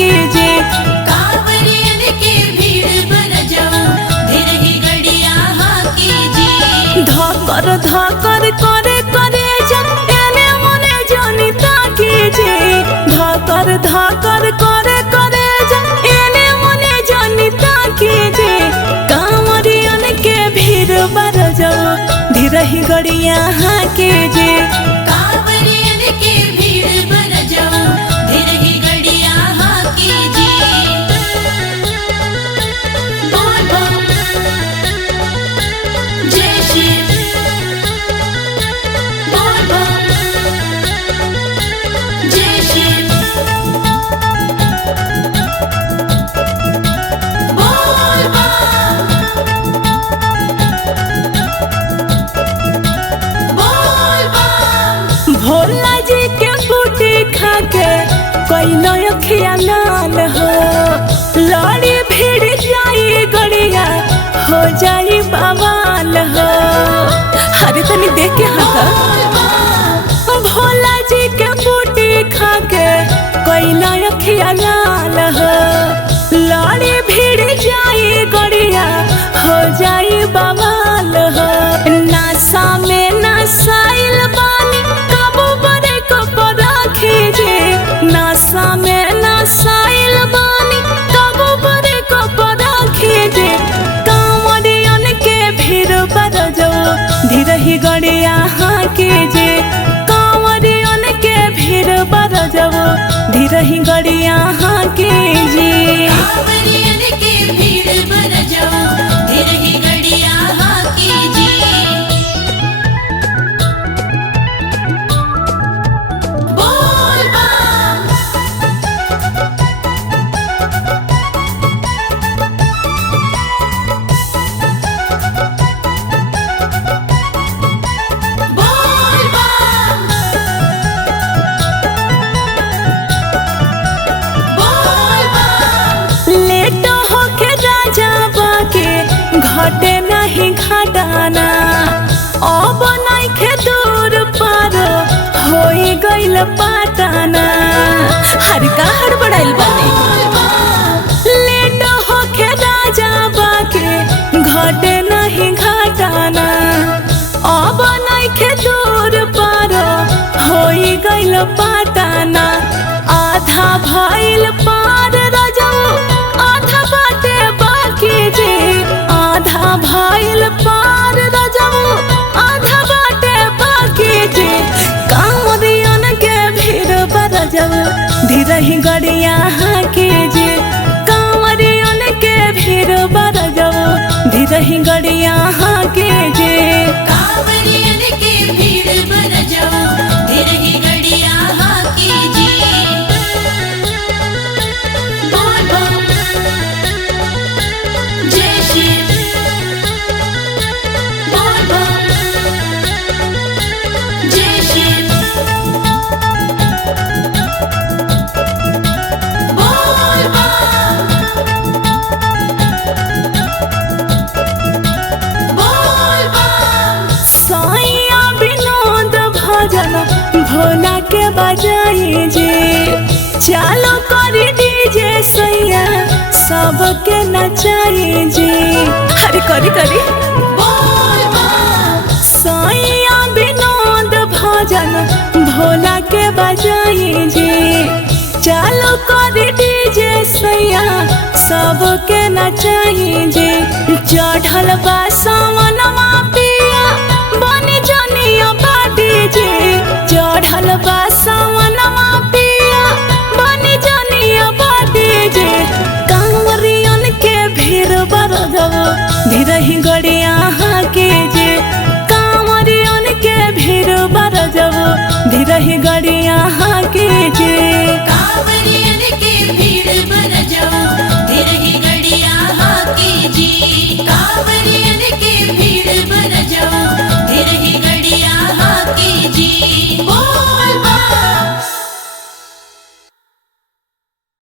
कीजिए। कांवरियन के भीड़ बन जाओ धीरही गड़िया हाँ कीजिए। धकर धकर करे करे एने मने जनिता कीजिए। धकर धकर करे करे एने मने जनिता कीजिए। कांवरियन के भीड़ बढ़ जाओ धीरही गड़िया हाँ कीजिए। कांवरियन के भीड़ बन जाओ धीरही गड़िया हाँ कीजिए। बोल बम जय शिव, बोल बम जय शिव, बोल बम। भोला जी के बूटी खा के कोई नखिया लाल हो। लड़ी भीड़ जाई गड़िया हो जाई बवाल हो। अरे तनी देख के हका। भोला जी के बूटी खा के कोई नखिया लाल हो। लड़ी भीड़ जाई गड़िया हो जाई बवाल हो। नशा में नशाइल बानी काबू बड़े कपड़ा खींचे। नशा में नशाइल बानी काबू बड़े कपड़ा खींचे। कांवरियन के भीड़ बढ़ जाओ धीरही गड़िया हाँ कीजिए। कांवरियन के भीड़ बढ़ जाओ धीरही गड़िया हाँ कीजिए। कांवरियन के भीड़ बन जाओ धीरही गड़िया हाँ कीजिए। बोल बम बोल बम बोल बम। लेट होके राजा बाके घटे नहीं घटाना। अब नइखे दूर पार होई गइल पाटाना। हर का हड़बड़ाइल बानी। लेट होके राजा बाके घटे नहीं घटाना। अब नइखे दूर पार होई गइल पाटाना। आधा भइल पार राजाऊ आधा बाटे बाकी जे। आधा भइल पार राजाऊ आधा बाटे बाकी जे। कांवरियन के भीड़ बढ़ जाओ धीरही गड़िया हाँ कीजिए। कांवरियन के भीड़ बढ़ जाओ धीरही गड़िया हाँ कीजिए। कांवरियन के भीड़ बन जाओ धीरही गड़िया हाँ कीजिए। बोल बम जय शिव, बोल बम जय शिव, बोल बम बोल बम। साइया विनोद भजन भोला के बजाई जे। चालो करी डीजे सैया सबके नचाई जे। हरे करी करी बोल बम साइया विनोद भजन भोला के बजाई जे। चालो करी डीजे सैया सबके नचाई जे। चढ़ल बा सावनवा पिया बनी जनिया बाटी जे। चढ़ल बा सावनवा पिया बनी जनिया बाटी जे। कांवरियन के भीड़ बढ़ जाओ धीरही गड़िया